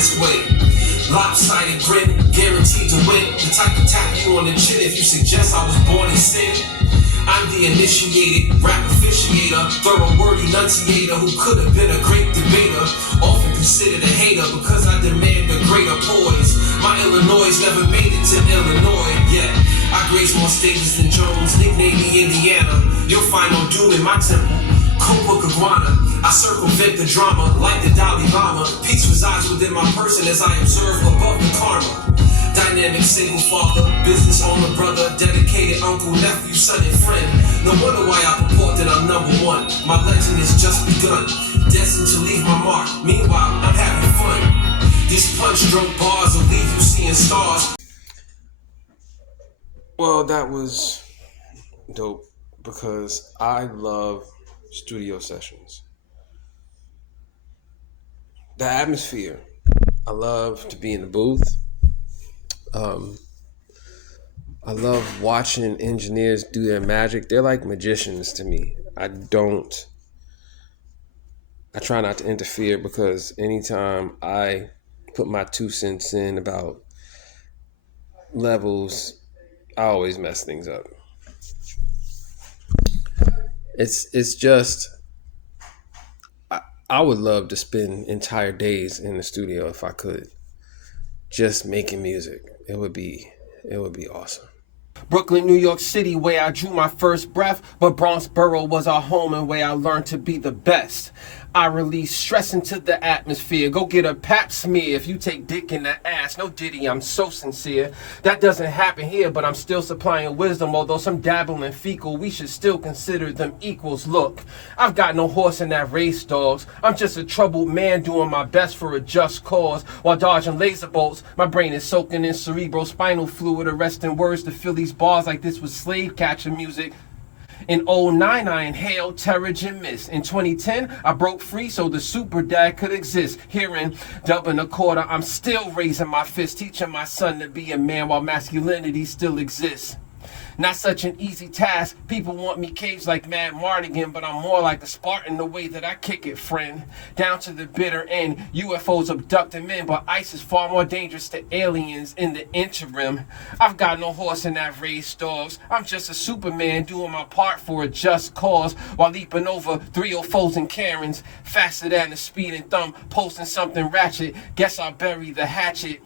last way. Lopsided grin, guaranteed to win. The type to tap you on the chin if you suggest I was born in sin. I'm the initiated, rap officiator, thorough word enunciator who could have been a great debater. Often considered a hater because I demand a greater poise. My Illinois never made it to Illinois yet. I grace more stages than Jones, nickname me Indiana. You'll find no doom in my temple. Copa Caguana, I circumvent the drama like the Dalai Lama. Peace resides within my person as I observe above the karma. Dynamic single father, business owner brother, dedicated uncle, nephew, son, and friend. No wonder why I purport that I'm number one. My legend has just begun, destined to leave my mark. Meanwhile, I'm having fun. These punch-drunk bars will leave you seeing stars. Well, that was dope because I love studio sessions. The atmosphere. I love to be in the booth. I love watching engineers do their magic. They're like magicians to me. I try not to interfere because anytime I put my 2 cents in about levels, I always mess things up. It's just I would love to spend entire days in the studio if I could, just making music. It would be awesome. Brooklyn, New York City, where I drew my first breath, but Bronxboro was our home and where I learned to be the best. I release stress into the atmosphere. Go get a pap smear if you take dick in the ass. No Diddy, I'm so sincere. That doesn't happen here, but I'm still supplying wisdom. Although some dabble in fecal, we should still consider them equals. Look, I've got no horse in that race, dogs. I'm just a troubled man doing my best for a just cause. While dodging laser bolts, my brain is soaking in cerebrospinal fluid, arresting words to fill these bars like this was slave catcher music. In 2009, I inhaled Terrigen Mist. In 2010, I broke free so the super dad could exist. Here in Dublin a quarter, I'm still raising my fist, teaching my son to be a man while masculinity still exists. Not such an easy task. People want me caged like Mad Mardigan, but I'm more like a Spartan the way that I kick it, friend. Down to the bitter end, UFOs abducting men, but ICE is far more dangerous to aliens in the interim. I've got no horse in that race, dogs. I'm just a Superman doing my part for a just cause while leaping over 304s and Karens. Faster than the speeding thumb, posting something ratchet. Guess I'll bury the hatchet.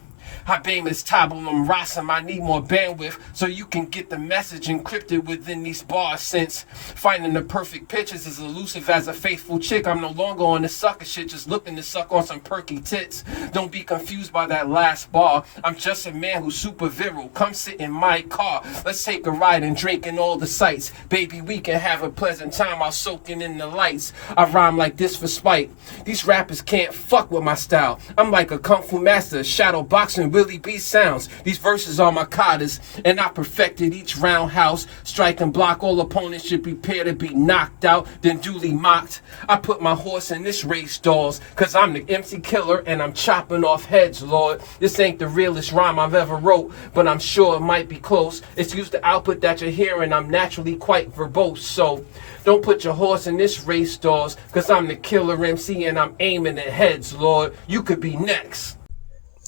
Habemus tabulum rasum, I need more bandwidth so you can get the message encrypted within these bars, since finding the perfect pitch is as elusive as a faithful chick. I'm no longer on the sucker shit, just looking to suck on some perky tits. Don't be confused by that last bar. I'm just a man who's super virile. Come sit in my car. Let's take a ride and drink in all the sights. Baby, we can have a pleasant time while soaking in the lights. I rhyme like this for spite. These rappers can't fuck with my style. I'm like a kung fu master, shadow boxing Willie B sounds. These verses are my katas, and I perfected each roundhouse. Strike and block, all opponents should prepare to be knocked out, then duly mocked. I put my horse in this race, dolls, cause I'm the MC killer and I'm chopping off heads, Lord. This ain't the realest rhyme I've ever wrote, but I'm sure it might be close. Excuse the output that you're hearing, I'm naturally quite verbose, so don't put your horse in this race, dolls, cause I'm the killer MC and I'm aiming at heads, Lord. You could be next.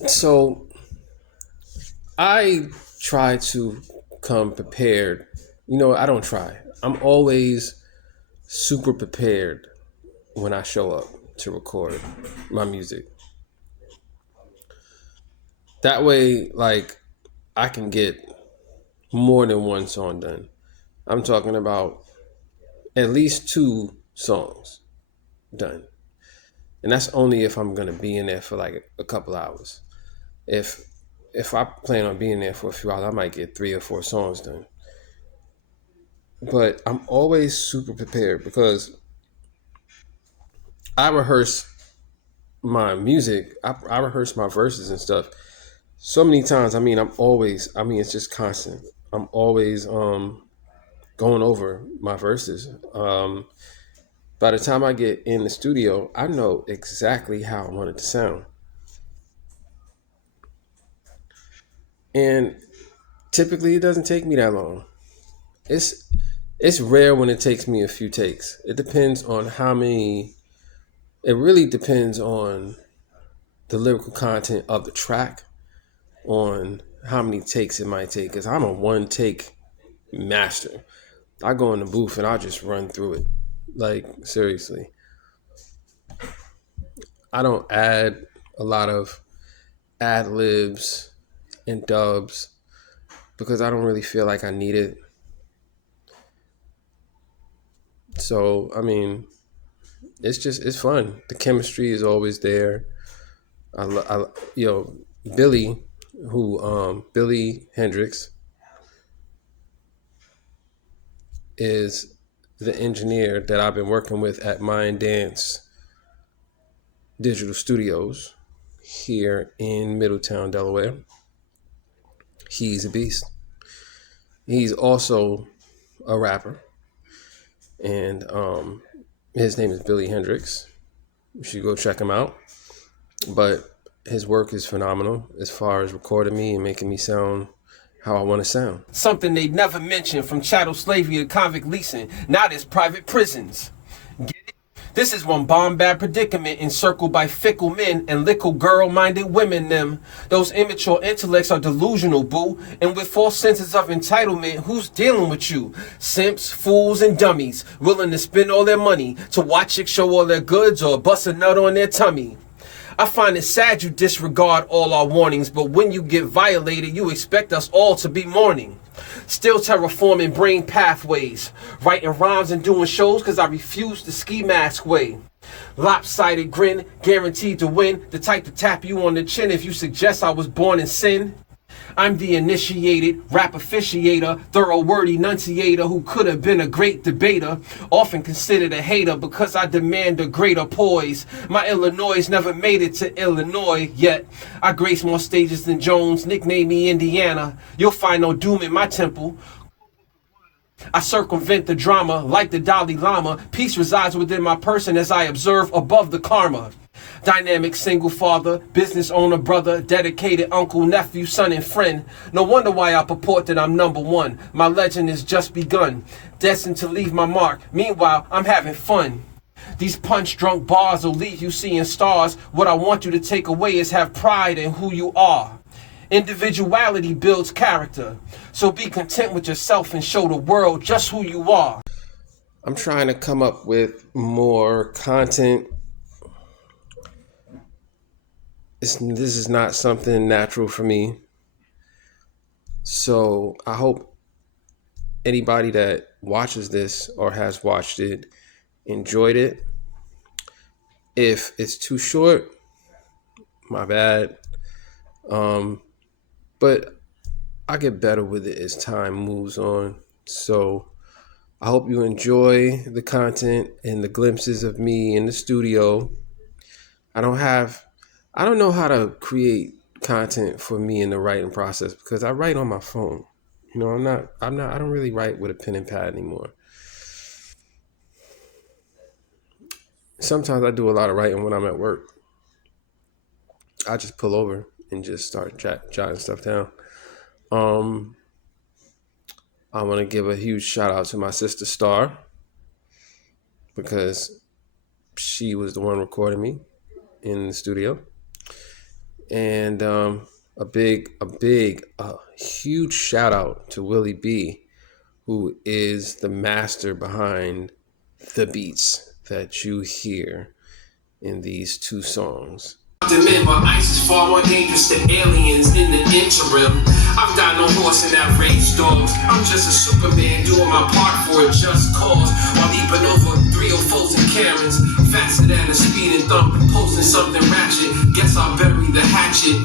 So I try to come prepared. You know, I don't try. I'm always super prepared when I show up to record my music. That way, like, I can get more than one song done. I'm talking about at least 2 songs done. And that's only if I'm going to be in there for like a couple hours. If I plan on being there for a few hours, I might get 3 or 4 songs done. But I'm always super prepared because I rehearse my music. I rehearse my verses and stuff so many times. It's just constant. I'm always going over my verses. By the time I get in the studio, I know exactly how I want it to sound. And typically it doesn't take me that long. It's rare when it takes me a few takes. It really depends on the lyrical content of the track on how many takes it might take, because I'm a one take master. I go in the booth and I just run through it. Like, seriously. I don't add a lot of ad libs and dubs because I don't really feel like I need it. So, I mean, it's fun. The chemistry is always there. Billy, Billy Hendricks is the engineer that I've been working with at Mind Dance Digital Studios here in Middletown, Delaware. He's a beast. He's also a rapper, and his name is Billy Hendricks. You should go check him out. But his work is phenomenal as far as recording me and making me sound how I want to sound. Something they'd never mention, from chattel slavery to convict leasing. Now there's private prisons. Get it? This is one bomb-bad predicament encircled by fickle men and little girl-minded women. Those immature intellects are delusional, boo. And with false senses of entitlement, who's dealing with you? Simps, fools, and dummies, willing to spend all their money to watch chicks show all their goods or bust a nut on their tummy. I find it sad you disregard all our warnings, but when you get violated, you expect us all to be mourning. Still terraforming brain pathways, writing rhymes and doing shows cause I refuse the ski mask way. Lopsided grin, guaranteed to win, the type to tap you on the chin if you suggest I was born in sin. I'm the initiated, rap officiator, thorough word enunciator who could have been a great debater, often considered a hater because I demand a greater poise. My Illinois never made it to Illinois, yet I grace more stages than Jones, nickname me Indiana. You'll find no doom in my temple. I circumvent the drama like the Dalai Lama. Peace resides within my person as I observe above the karma. Dynamic single father, business owner, brother, dedicated uncle, nephew, son, and friend. No wonder why I purport that I'm number one. My legend has just begun, destined to leave my mark. Meanwhile, I'm having fun. These punch-drunk bars will leave you seeing stars. What I want you to take away is have pride in who you are. Individuality builds character, so be content with yourself and show the world just who you are. I'm trying to come up with more content. This is not something natural for me. So I hope anybody that watches this or has watched it enjoyed it. If it's too short, my bad. But I get better with it as time moves on. So I hope you enjoy the content and the glimpses of me in the studio. I don't know how to create content for me in the writing process because I write on my phone. You know, I don't really write with a pen and pad anymore. Sometimes I do a lot of writing when I'm at work. I just pull over and just start jotting stuff down. I want to give a huge shout out to my sister Star because she was the one recording me in the studio. And a huge shout out to Willie B, who is the master behind the beats that you hear in these two songs. Remember, ice is far more dangerous than aliens in the interim. I've got no horse in that race, dogs. I'm just a Superman doing my part for a just cause. While leaping over 304s and Karens, faster than a speeding thumb, posting something ratchet. Guess I'll bury the hatchet.